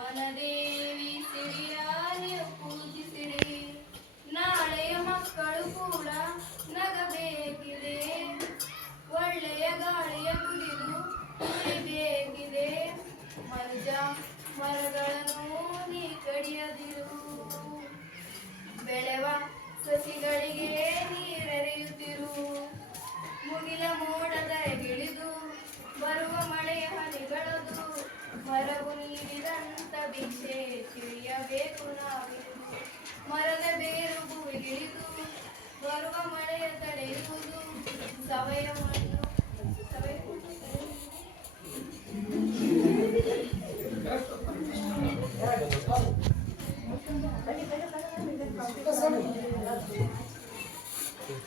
ವನದೇವಿ ಸಿರಿಯ ನೀವು ಪೂಜಿಸಿರಿ. ನಾಳೆಯ ಮಕ್ಕಳು ಕೂಡ ನಗಬೇಕಿದೆ, ಒಳ್ಳೆಯ ಗಾಳಿಯ ಕುಡಿದು ಕುಡಿಬೇಕಿದೆ. ಮನುಜ ಮರಗಳನ್ನು ನೀ ಕಡಿಯದಿರು, ಬೆಳೆವ ಸಸಿಗಳಿಗೆ ನೀರೆರೆಯುತ್ತಿರು. ಮುಗಿಲ ಮೋಡದ ಗಿಳಿದು ಬರುವ ಮಳೆಯ ಹನಿಗಳದು, ಮರವು ನೀಡಿದಂತ ಭಿಕ್ಷೆ ತಿಳಿಯಬೇಕು ನಾವಿರುವುದು. ಮರದ ಬೇರು ಭೂಮಿಗಿಳಿದು ಬರುವ ಮಳೆಯ ತಡೆಯುವುದು, ಸಾವಯವವನ್ನು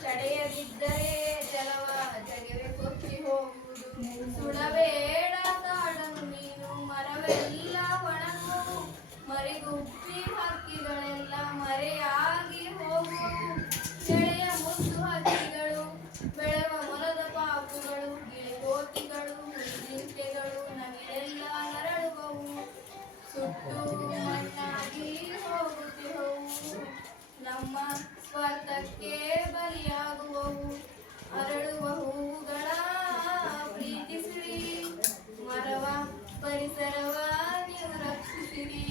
ತಡೆಯದಿದ್ದರೆ ಜಲವ ಜಗವೇ ಕೊಚ್ಚಿ ಹೋಗುವುದು. ಸುಡಬೇಡ ಕಾಡನ್ನು ನೀನು, ಮರವೆಲ್ಲ ಒಣಗುವು. ಮರಿಗುಪ್ಪಿ ಹಕ್ಕಿಗಳೆಲ್ಲ ಮರೆಯಾಗಿ ಹೋಗುವು. ಎಳೆಯ ಮುದ್ದು ಹಕ್ಕಿಗಳು, ಬೆಳೆವ ಮೊಲದ ಪಾಪುಗಳು, ಗಿಳಿಕೋತಿಗಳು, ಹುಲಿಜಿಂಕೆಗಳು ನವಿಲೆಲ್ಲ ನರಳುವವು. ಸುಟ್ಟು ಮಣ್ಣಾಗಿ ಹೋಗುತ್ತಿರುವವು, ನಮ್ಮ ಸ್ವಾರ್ಥಕ್ಕೆ ಬಲಿಯಾಗುವವು. ಅರಳುವ ಹೂವುಗಳ ಪ್ರೀತಿಸಿರಿ, ಮರವ ಪರಿಸರವ ನೀವು ರಕ್ಷಿಸಿರಿ.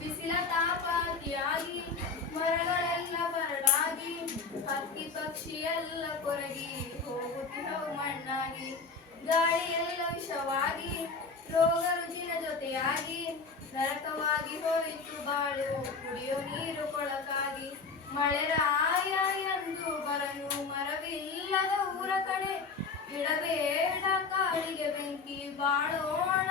ಬಿಸಿಲ ತಾಪ ಅತಿಯಾಗಿ ಮರಗಳೆಲ್ಲ ಬರಡಾಗಿ, ಹಕ್ಕಿ ಪಕ್ಷಿ ಎಲ್ಲ ಕೊರಗಿ ಹೋಗುತ್ತಿರವು ಮಣ್ಣಾಗಿ. ಗಾಳಿಯೆಲ್ಲ ವಿಷವಾಗಿ, ರೋಗ ರುಜಿನ ಜೊತೆಯಾಗಿ, ನರಕವಾಗಿ ಹೋಯಿತು ಬಾಳು ಕುಡಿಯೋ ನೀರು ಕೊಳಕಾಗಿ. ಮಳೆರಾಯ ಎಂದು ಬರನು ಮರವಿಲ್ಲದ ಊರ ಕಡೆ, ಇಡಬೇಡ ಕಾಡಿಗೆ ಬೆಂಕಿ ಬಾಳೋಣ